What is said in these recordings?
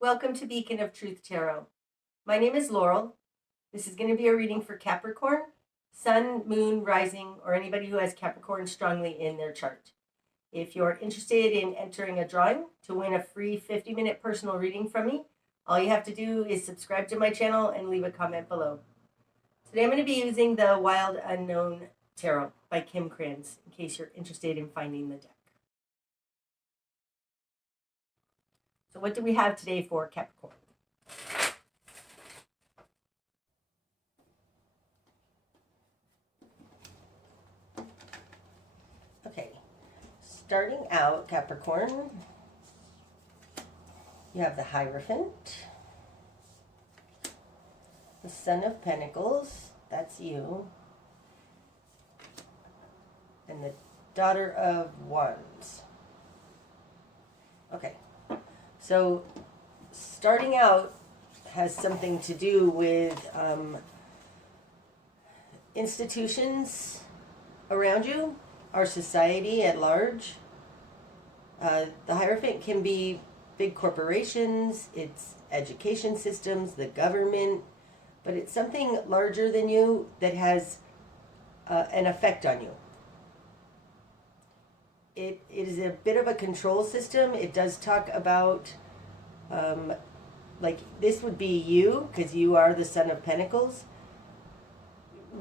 Welcome to Beacon of Truth Tarot. My name is Laurel. This is going to be a reading for Capricorn, Sun, Moon, Rising, or anybody who has Capricorn strongly in their chart. If you're interested in entering a drawing to win a free 50-minute personal reading from me, all you have to do is subscribe to my channel and leave a comment below. Today I'm going to be using the Wild Unknown Tarot by Krans, in case you're interested in finding the deck. So what do we have today for Capricorn? Okay, starting out, Capricorn, you have the Hierophant, the Son of Pentacles, that's you, and the Daughter of Wands. Okay, so starting out has something to do with institutions around you, our society at large. The Hierophant can be big corporations, it's education systems, the government, but it's something larger than you that has an effect on you. It is a bit of a control system. It does talk about, like, this would be you, because you are the Son of Pentacles,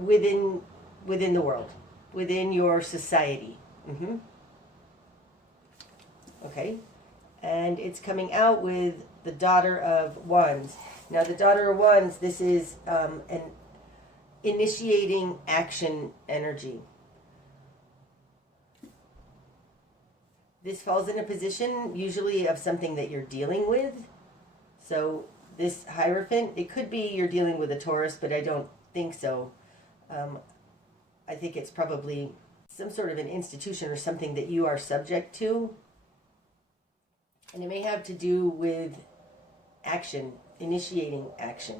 within the world, within your society. Okay, and it's coming out with the Daughter of Wands. Now, the Daughter of Wands, this is an initiating action energy. This falls in a position usually of something that you're dealing with. So this Hierophant, it could be you're dealing with a Taurus, but I don't think so. I think it's probably some sort of an institution or something that you are subject to. And it may have to do with action, initiating action.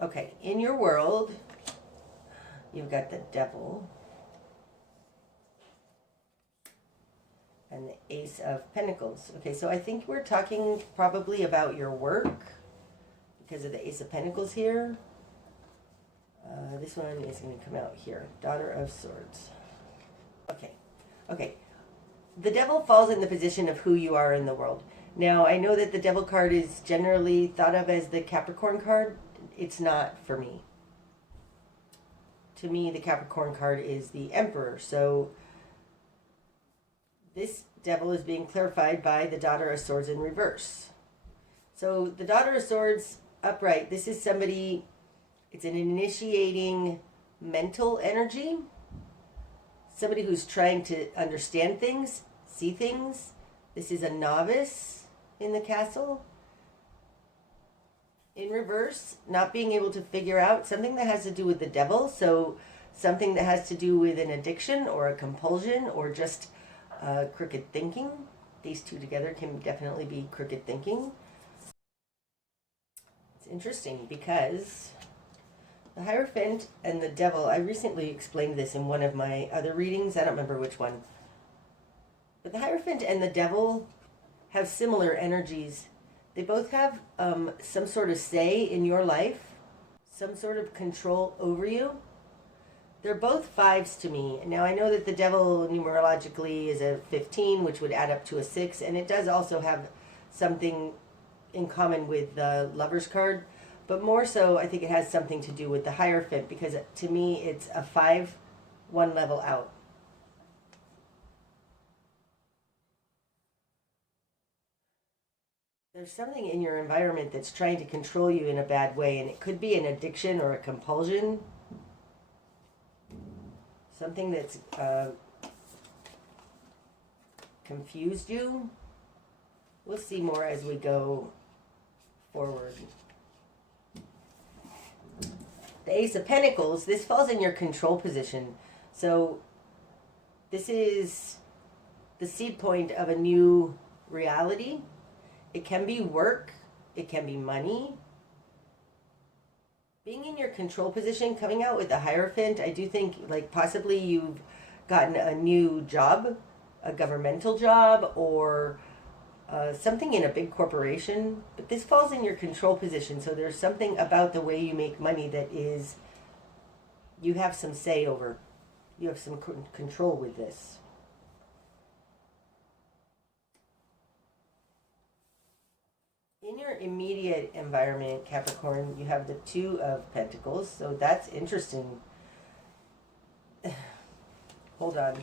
Okay, in your world, you've got the Devil and the Ace of Pentacles. Okay, so I think we're talking probably about your work because of the Ace of Pentacles here. This one is going to come out here. Daughter of Swords. Okay. The Devil falls in the position of who you are in the world. Now, I know that the Devil card is generally thought of as the Capricorn card. It's not for me. To me, the Capricorn card is the Emperor. So this Devil is being clarified by the Daughter of Swords in reverse. So the Daughter of Swords upright, this is somebody, it's an initiating mental energy. Somebody who's trying to understand things, see things. This is a novice in the castle. In reverse, not being able to figure out something that has to do with the Devil. So something that has to do with an addiction or a compulsion or just crooked thinking. These two together can definitely be crooked thinking. It's interesting because the Hierophant and the Devil, I recently explained this in one of my other readings. I don't remember which one. But the Hierophant and the Devil have similar energies. They both have some sort of say in your life, some sort of control over you. They're both fives to me. Now, I know that the Devil numerologically is a 15, which would add up to a 6, and it does also have something in common with the Lover's card. But more so, I think it has something to do with the Hierophant, because to me, it's a 5, one level out. There's something in your environment that's trying to control you in a bad way, and it could be an addiction or a compulsion. Something that's confused you. We'll see more as we go forward. The Ace of Pentacles, this falls in your control position. So this is the seed point of a new reality. It can be work. It can be money. Being in your control position, coming out with the Hierophant, I do think, like, possibly you've gotten a new job, a governmental job, or something in a big corporation, but this falls in your control position. So there's something about the way you make money that is, you have some say over. You have some control with this. In your immediate environment, Capricorn, you have the Two of Pentacles, so that's interesting. Hold on.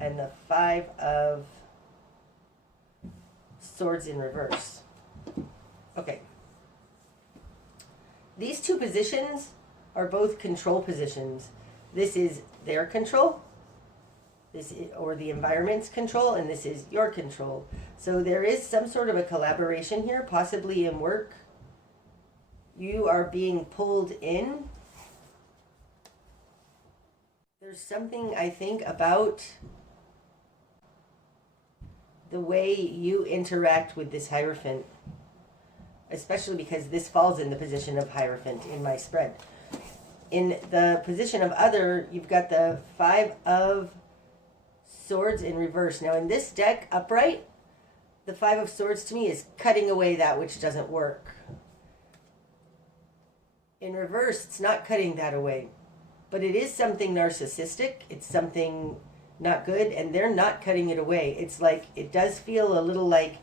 And the Five of Swords in reverse. Okay. These two positions are both control positions. This is their control, this is, or the environment's control, and this is your control. So there is some sort of a collaboration here, possibly in work. You are being pulled in. There's something, I think, about the way you interact with this Hierophant, especially because this falls in the position of Hierophant in my spread. In the position of other, you've got the Five of Swords in reverse. Now in this deck, upright, the Five of Swords to me is cutting away that which doesn't work. In reverse, it's not cutting that away. But it is something narcissistic. It's something not good, and they're not cutting it away. It's like, it does feel a little like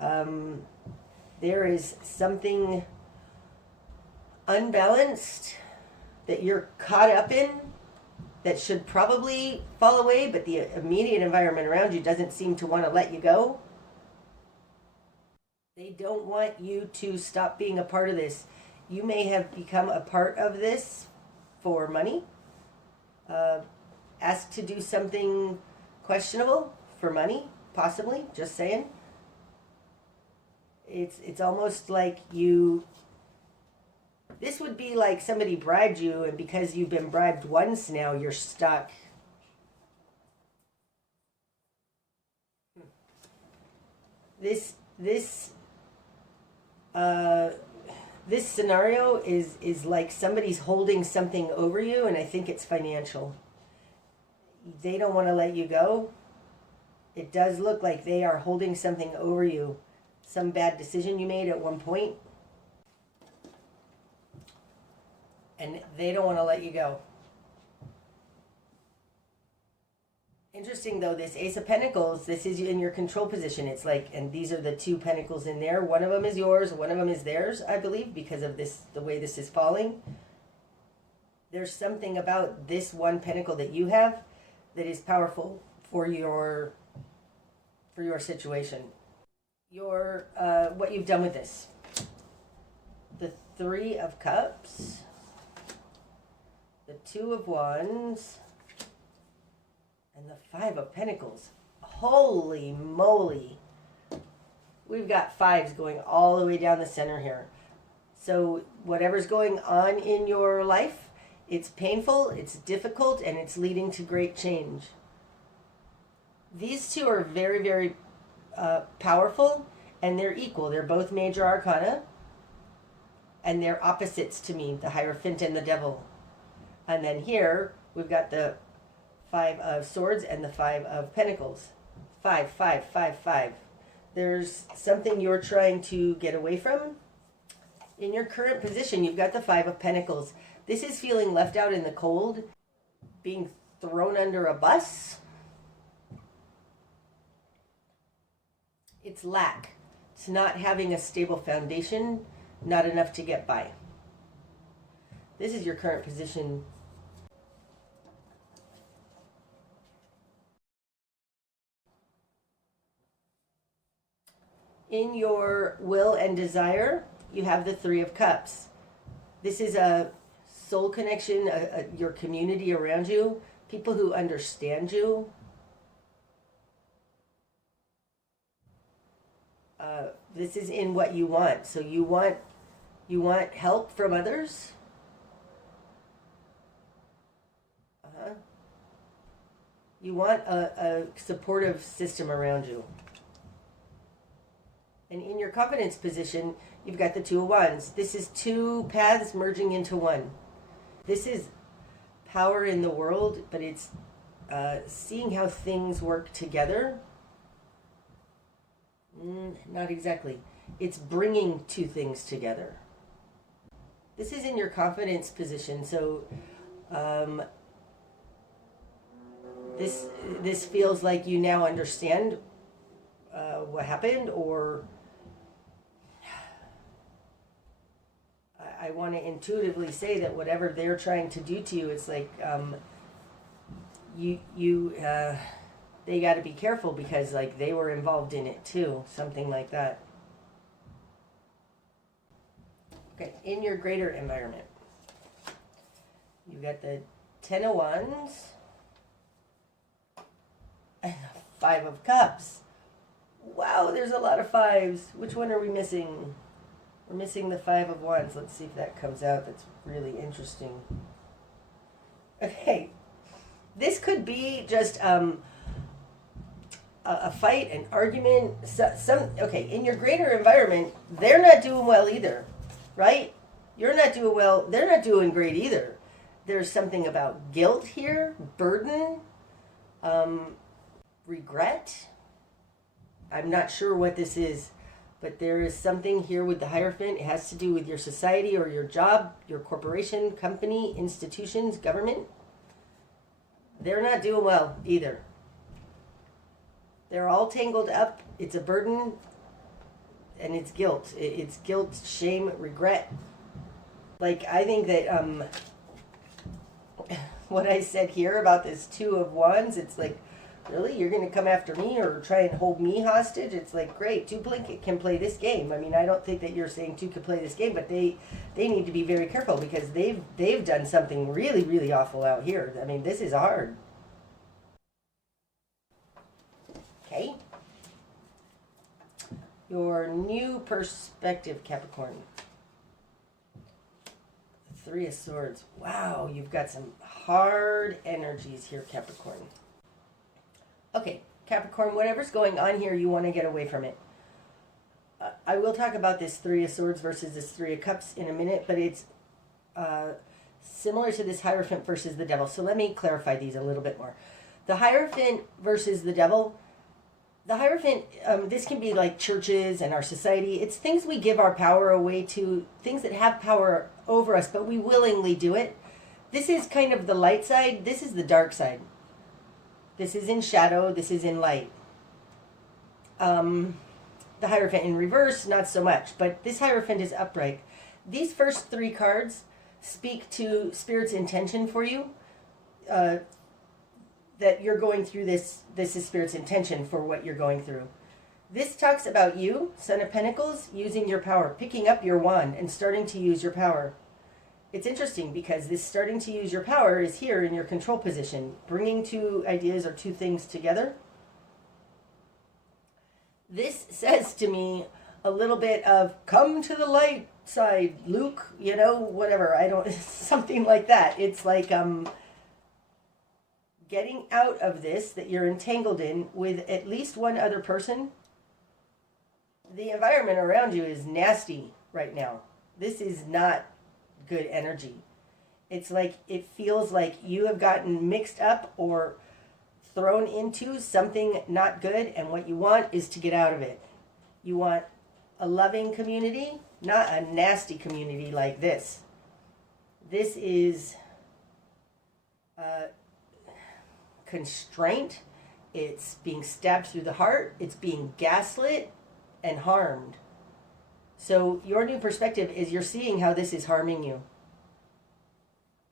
there is something unbalanced that you're caught up in that should probably fall away, but the immediate environment around you doesn't seem to want to let you go. They don't want you to stop being a part of this. You may have become a part of this for money, asked to do something questionable for money, possibly, just saying. It's almost like you, this would be like somebody bribed you, and because you've been bribed once now, you're stuck. This scenario is like somebody's holding something over you, and I think it's financial. They don't want to let you go. It does look like they are holding something over you. Some bad decision you made at one point, and they don't want to let you go. Interesting though, this Ace of Pentacles, this is in your control position. It's like, and these are the two pentacles in there. One of them is yours, one of them is theirs, I believe, because of this, the way this is falling. There's something about this one pentacle that you have that is powerful for your situation. Your what you've done with this. The Three of Cups, the Two of Wands, and the Five of Pentacles. Holy moly. We've got fives going all the way down the center here. So whatever's going on in your life, it's painful, it's difficult, and it's leading to great change. These two are very, very powerful, and they're equal. They're both major arcana, and they're opposites to me, the Hierophant and the Devil. And then here, we've got the Five of Swords and the Five of Pentacles. 5, 5, 5, 5. There's something you're trying to get away from. In your current position, you've got the Five of Pentacles. This is feeling left out in the cold, being thrown under a bus. It's lack. It's not having a stable foundation, not enough to get by. This is your current position. In your will and desire, you have the Three of Cups. This is a soul connection, your community around you, people who understand you. This is in what you want. So you want help from others. You want a supportive system around you. And in your confidence position, you've got the Two of Wands. This is two paths merging into one. This is power in the world, but it's seeing how things work together. Not exactly. It's bringing two things together. This is in your confidence position, so this feels like you now understand what happened, or I want to intuitively say that whatever they're trying to do to you, it's like they got to be careful because like they were involved in it too, something like that. Okay, in your greater environment, you got the 10 of Wands and the 5 of Cups. Wow, there's a lot of 5s. Which one are we missing? We're missing the 5 of Wands. Let's see if that comes out. That's really interesting. Okay, this could be just a fight, an argument. Okay, in your greater environment, they're not doing well either. Right? You're not doing well. They're not doing great either. There's something about guilt here, burden, regret. I'm not sure what this is, but there is something here with the Hierophant. It has to do with your society or your job, your corporation, company, institutions, government. They're not doing well either. They're all tangled up. It's a burden. And it's guilt. It's guilt, shame, regret. Like, I think that what I said here about this 2 of Wands, it's like, really? You're going to come after me or try and hold me hostage? It's like, great, 2 can play this game. I mean, I don't think that you're saying 2 could play this game, but they need to be very careful because they've done something really, really awful out here. I mean, this is hard. Okay? Your new perspective, Capricorn. 3 of Swords. Wow, you've got some hard energies here, Capricorn. Okay, Capricorn, whatever's going on here, you want to get away from it. I will talk about this 3 of Swords versus this 3 of Cups in a minute, but it's similar to this Hierophant versus the Devil. So let me clarify these a little bit more. The Hierophant versus the Devil. The Hierophant, this can be like churches and our society. It's things we give our power away to, things that have power over us, but we willingly do it. This is kind of the light side. This is the dark side. This is in shadow. This is in light. The Hierophant in reverse, not so much, but this Hierophant is upright. These first 3 cards speak to Spirit's intention for you. That you're going through this is Spirit's intention for what you're going through. This talks about you, Son of Pentacles, using your power, picking up your wand and starting to use your power. It's interesting because this starting to use your power is here in your control position, bringing 2 ideas or 2 things together. This says to me a little bit of come to the light side, Luke, you know, whatever. Something like that. It's like, getting out of this that you're entangled in with at least one other person. The environment around you is nasty right now. This is not good energy. It's like it feels like you have gotten mixed up or thrown into something not good, and what you want is to get out of it. You want a loving community, not a nasty community like this. This is constraint, it's being stabbed through the heart, it's being gaslit and harmed. So your new perspective is you're seeing how this is harming you.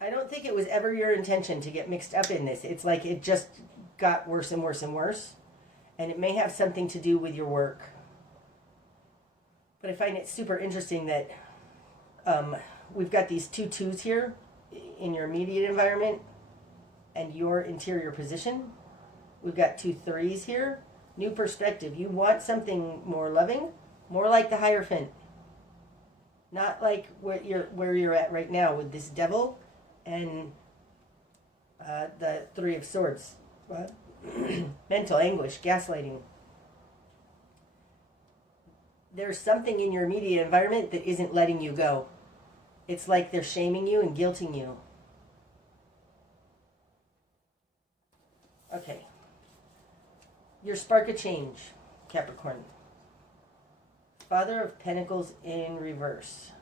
I don't think it was ever your intention to get mixed up in this. It's like it just got worse and worse and worse, and it may have something to do with your work. But I find it super interesting that we've got these 2 2s here in your immediate environment and your interior position. We've got 2 3s here. New perspective. You want something more loving, more like the Hierophant. Not like where you're at right now with this Devil and the 3 of Swords. What? Mental anguish, gaslighting. There's something in your immediate environment that isn't letting you go. It's like they're shaming you and guilting you. Okay. Your spark of change, Capricorn. Father of Pentacles in reverse.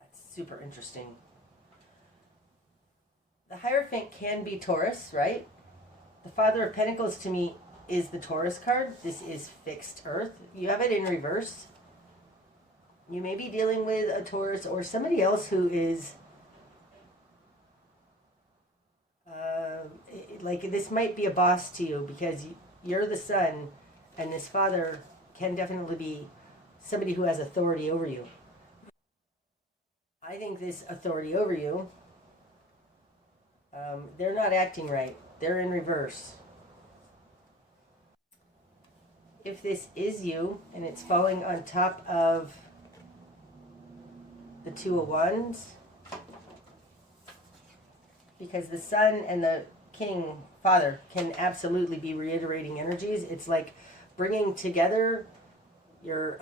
That's super interesting. The Hierophant can be Taurus, right? The Father of Pentacles to me is the Taurus card. This is fixed earth. You have it in reverse. You may be dealing with a Taurus or somebody else who is like, this might be a boss to you because you're the sun, and this father can definitely be somebody who has authority over you. I think this authority over you, they're not acting right. They're in reverse. If this is you and it's falling on top of the Two of Wands, because the Sun and the King, Father, can absolutely be reiterating energies. It's like bringing together your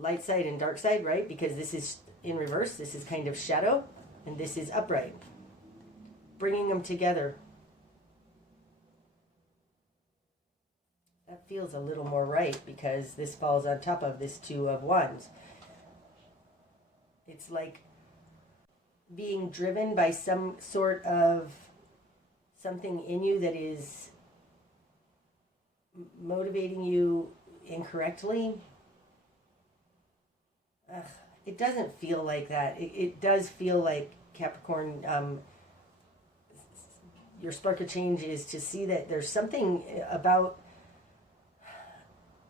light side and dark side, right? Because this is in reverse. This is kind of shadow, and this is upright. Bringing them together. That feels a little more right because this falls on top of this Two of Wands. It's like being driven by some sort of something in you that is motivating you incorrectly. It doesn't feel like that. It does feel like, Capricorn, your spark of change is to see that there's something about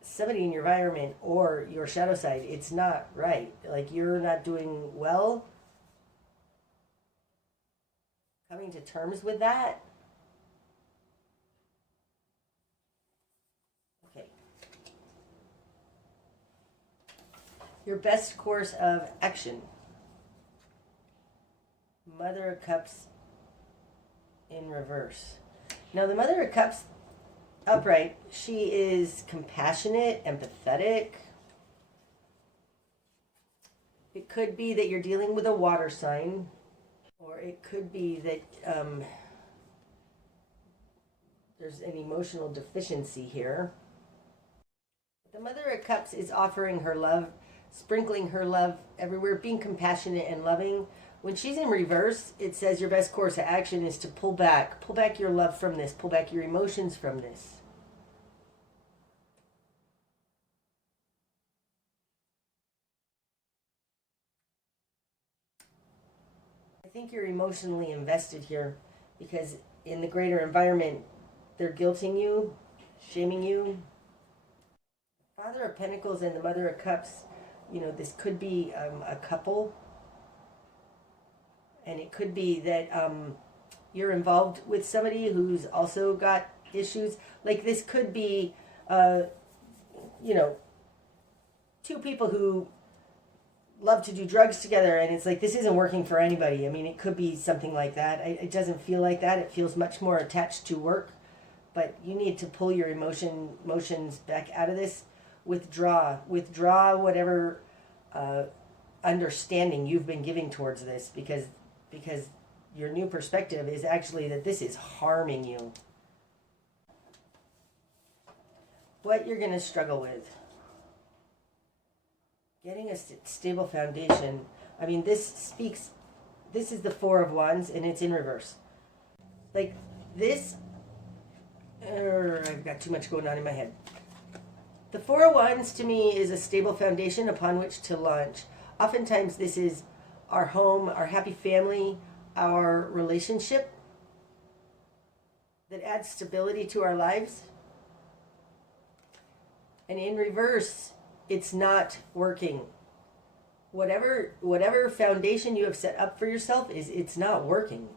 somebody in your environment or your shadow side. It's not right. Like, you're not doing well. Coming to terms with that. Okay. Your best course of action. Mother of Cups in reverse. Now, the Mother of Cups upright, she is compassionate, empathetic. It could be that you're dealing with a water sign, or it could be that there's an emotional deficiency here. The Mother of Cups is offering her love, sprinkling her love everywhere, being compassionate and loving. When she's in reverse, it says your best course of action is to pull back your love from this, pull back your emotions from this. I think you're emotionally invested here because in the greater environment, they're guilting you, shaming you. Father of Pentacles and the Mother of Cups, you know, this could be a couple. And it could be that you're involved with somebody who's also got issues. Like, this could be, you know, two people who love to do drugs together, and it's like, this isn't working for anybody. I mean, it could be something like that. It doesn't feel like that. It feels much more attached to work. But you need to pull your emotions back out of this. Withdraw whatever understanding you've been giving towards this, because your new perspective is actually that this is harming you. What you're going to struggle with. Getting a stable foundation. I mean, this is the Four of Wands, and it's in reverse. Like, this, I've got too much going on in my head. The Four of Wands to me is a stable foundation upon which to launch. Oftentimes this is our home, our happy family, our relationship that adds stability to our lives. And in reverse, it's not working. Whatever foundation you have set up for yourself it's not working.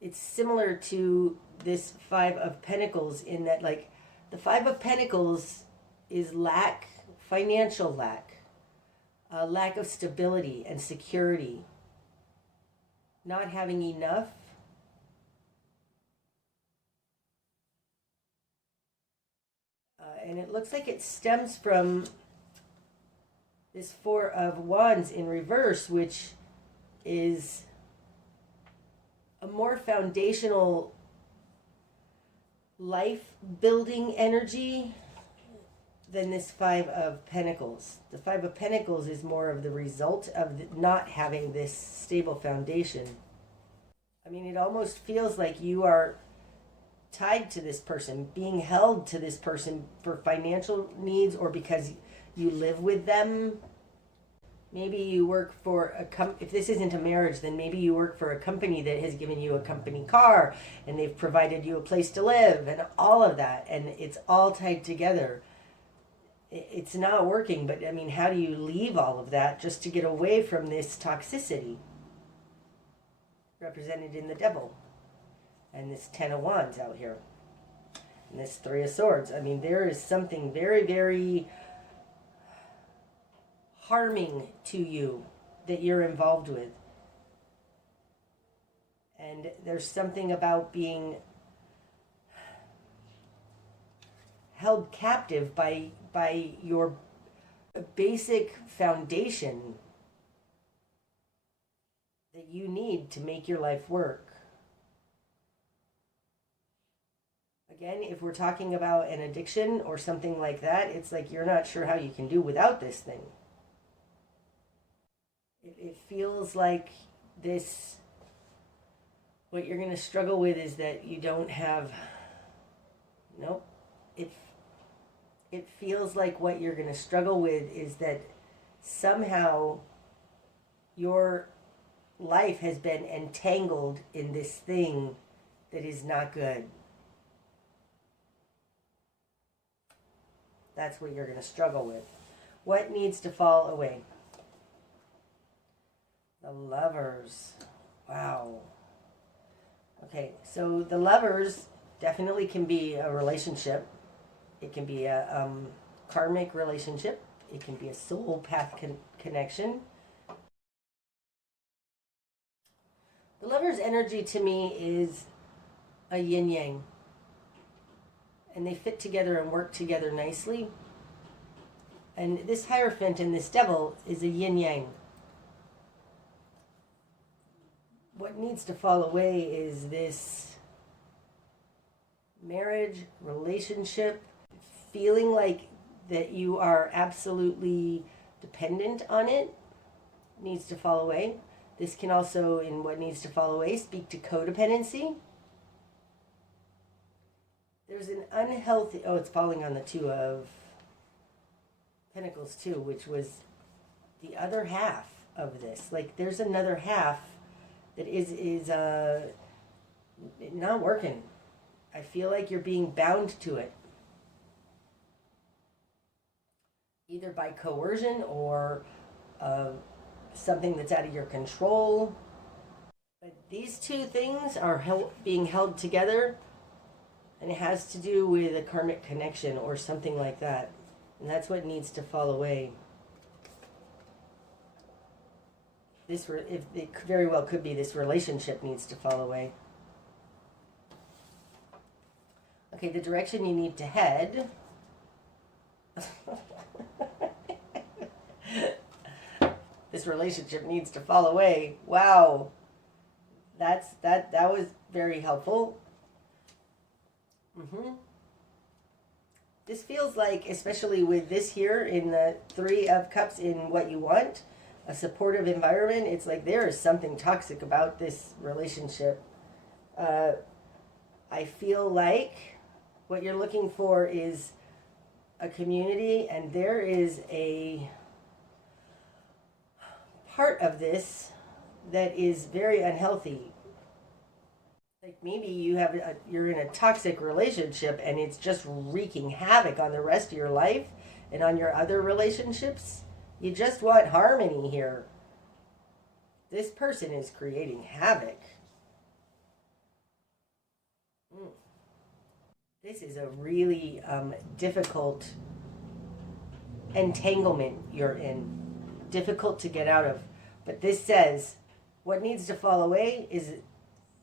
It's similar to this Five of Pentacles in that, like, the Five of Pentacles is lack, financial lack, lack of stability and security, not having enough. And it looks like it stems from this Four of Wands in reverse, which is a more foundational life building energy than this Five of Pentacles. The Five of Pentacles is more of the result of not having this stable foundation. I mean, it almost feels like you are tied to this person, being held to this person for financial needs or because you live with them. Maybe you work for if this isn't a marriage, then maybe you work for a company that has given you a company car and they've provided you a place to live and all of that, and it's all tied together. It's not working, but I mean, how do you leave all of that just to get away from this toxicity represented in the Devil and this Ten of Wands out here and this Three of Swords? I mean, there is something very, very harming to you that you're involved with. And there's something about being held captive by your basic foundation that you need to make your life work. Again, if we're talking about an addiction or something like that, it's like you're not sure how you can do without this thing. It feels like this, what you're going to struggle with is that you don't have, nope. It feels like what you're going to struggle with is that somehow your life has been entangled in this thing that is not good. That's what you're going to struggle with. What needs to fall away? The Lovers. Wow. Okay, so the Lovers definitely can be a relationship. It can be a karmic relationship. It can be a soul path connection. The Lovers' energy to me is a yin-yang. And they fit together and work together nicely. And this Hierophant and this Devil is a yin-yang. What needs to fall away is this marriage, relationship, feeling like that you are absolutely dependent on it needs to fall away. This can also, in what needs to fall away, speak to codependency. There's an unhealthy, it's falling on the Two of Pentacles too, which was the other half of this. Like there's another half that is not working. I feel like you're being bound to it. Either by coercion or something that's out of your control. But these two things are being held together, and it has to do with a karmic connection or something like that. And that's what needs to fall away. If it very well could be this relationship needs to fall away. Okay, the direction you need to head. This relationship needs to fall away. Wow. That was very helpful. This feels like, especially with this here in the Three of Cups in what you want, a supportive environment, it's like there is something toxic about this relationship. I feel like what you're looking for is a community, and there is a part of this that is very unhealthy. Like maybe you're in a toxic relationship and it's just wreaking havoc on the rest of your life and on your other relationships. You just want harmony here. This person is creating havoc. This is a really difficult entanglement you're in. Difficult to get out of. But this says what needs to fall away is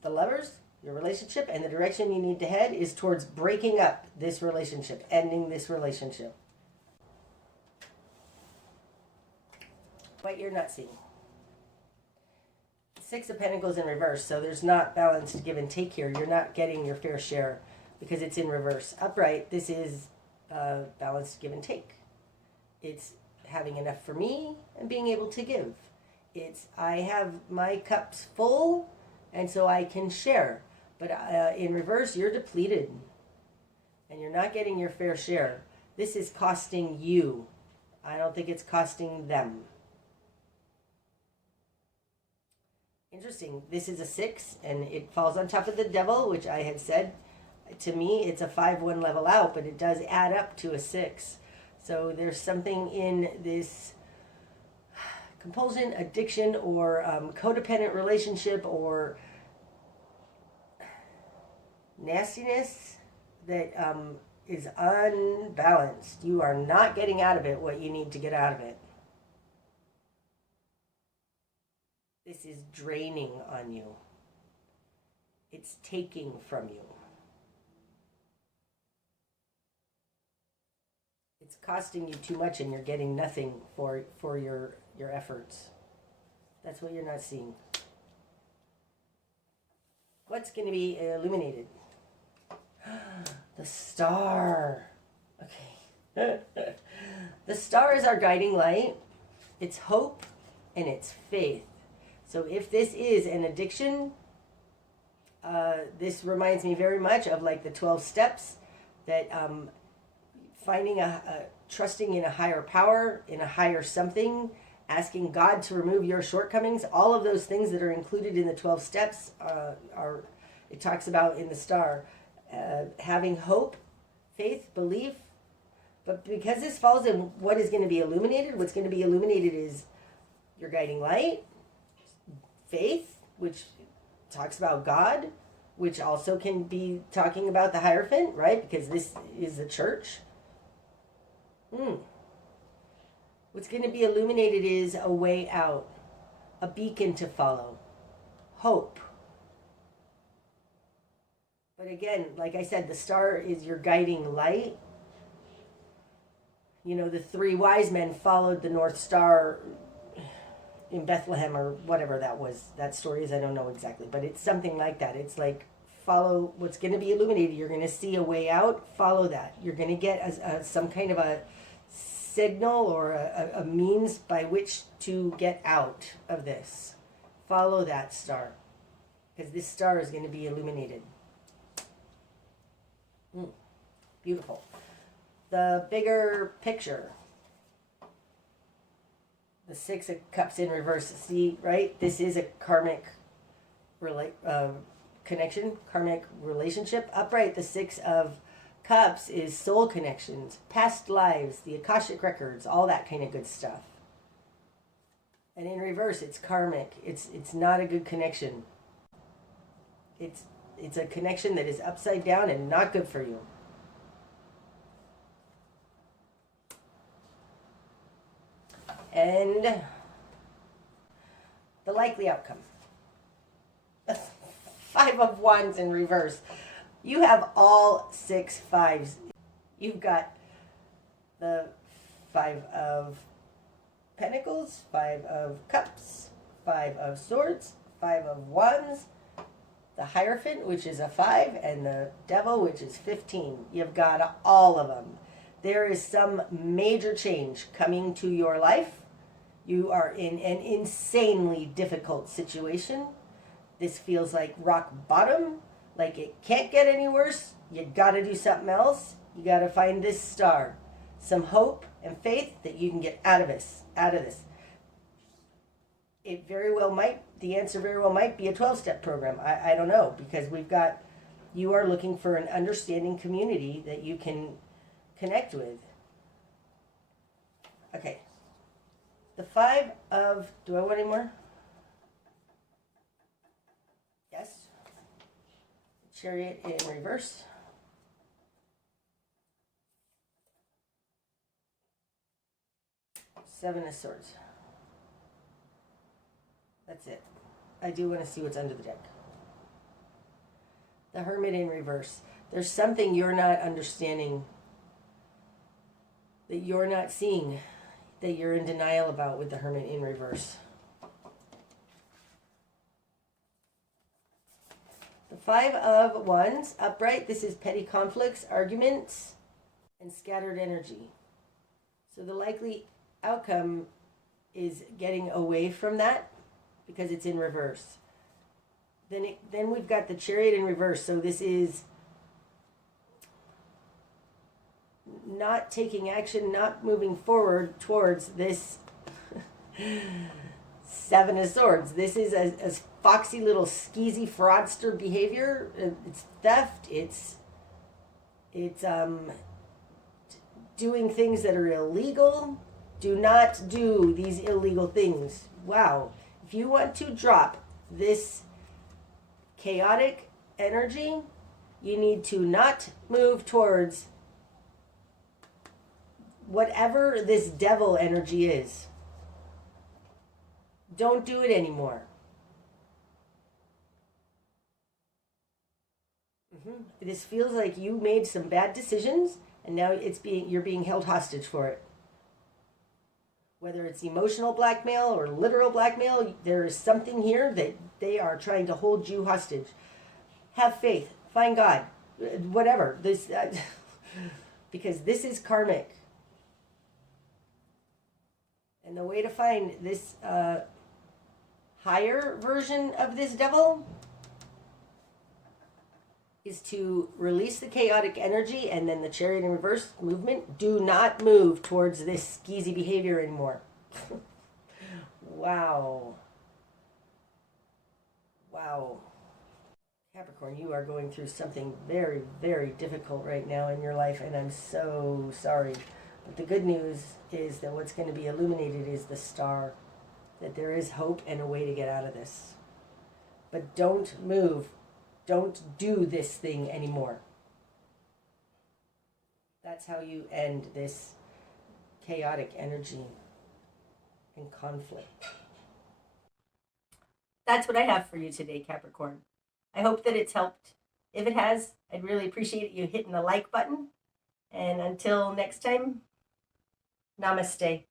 the Lovers, your relationship, and the direction you need to head is towards breaking up this relationship, ending this relationship. What you're not seeing. Six of Pentacles in reverse, so there's not balanced give and take here. You're not getting your fair share because it's in reverse. Upright, this is balanced give and take. It's having enough for me and being able to give. It's I have my cups full and so I can share. But in reverse, you're depleted and you're not getting your fair share. This is costing you. I don't think it's costing them. Interesting. This is a 6 and it falls on top of the Devil, which I had said. To me, it's a 5-1 level out, but it does add up to a 6. So there's something in this compulsion, addiction, or codependent relationship, or nastiness that is unbalanced. You are not getting out of it what you need to get out of it. This is draining on you. It's taking from you. It's costing you too much and you're getting nothing for your efforts. That's what you're not seeing. What's going to be illuminated? The Star. Okay. The Star is our guiding light. It's hope and it's faith. So if this is an addiction, this reminds me very much of like the 12 steps, that finding trusting in a higher power, in a higher something, asking God to remove your shortcomings, all of those things that are included in the 12 steps it talks about in the Star. Having hope, faith, belief. But because this falls in what is going to be illuminated, what's going to be illuminated is your guiding light, faith, which talks about God, which also can be talking about the Hierophant, right? Because this is the church. What's going to be illuminated is a way out, a beacon to follow, hope. But again, like I said, the Star is your guiding light. You know, the 3 wise men followed the North Star in Bethlehem or whatever that was. That story is, I don't know exactly, but it's something like that. It's like, follow what's going to be illuminated. You're going to see a way out, follow that. You're going to get some kind of a signal or a means by which to get out of this. Follow that Star, because this Star is going to be illuminated. Beautiful. The bigger picture. The 6 of Cups in reverse. See, right? This is a karmic connection, karmic relationship. Upright, the 6 of Cups is soul connections, past lives, the Akashic records, all that kind of good stuff. And in reverse, it's karmic. It's not a good connection. It's a connection that is upside down and not good for you. And the likely outcome. 5 of Wands in reverse. You have all 6 5s. You've got the 5 of Pentacles, 5 of Cups, 5 of Swords, 5 of Wands, the Hierophant, which is a 5, and the Devil, which is 15. You've got all of them. There is some major change coming to your life. You are in an insanely difficult situation. This feels like rock bottom, like it can't get any worse. You got to do something else. You got to find this Star, some hope and faith that you can get out of this. It very well might, the answer very well might be a 12-step program. I don't know, because you are looking for an understanding community that you can connect with. Okay. The 5 of, do I want any more? Yes. Chariot in reverse. Seven of Swords. That's it. I do want to see what's under the deck. The Hermit in reverse. There's something you're not understanding, that you're not seeing, that you're in denial about with the Hermit in reverse. The Five of Wands, upright. This is petty conflicts, arguments, and scattered energy. So the likely outcome is getting away from that because it's in reverse. Then we've got the Chariot in reverse. So this is not taking action, not moving forward towards this Seven of Swords. This is a foxy little skeezy fraudster behavior. It's theft. It's doing things that are illegal. Do not do these illegal things. Wow. If you want to drop this chaotic energy, you need to not move towards whatever this devil energy is. Don't do it anymore. This feels like you made some bad decisions and now you're being held hostage for it. Whether it's emotional blackmail or literal blackmail, there is something here that they are trying to hold you hostage. Have faith. Find God. Whatever. Because this is karmic. And the way to find this higher version of this devil is to release the chaotic energy, and then the Chariot in reverse movement. Do not move towards this skeezy behavior anymore. Wow. Wow. Capricorn, you are going through something very, very difficult right now in your life, and I'm so sorry. But the good news is that what's going to be illuminated is the star, that there is hope and a way to get out of this. But don't move. Don't do this thing anymore. That's how you end this chaotic energy and conflict. That's what I have for you today, Capricorn. I hope that it's helped. If it has, I'd really appreciate you hitting the like button. And until next time, namaste.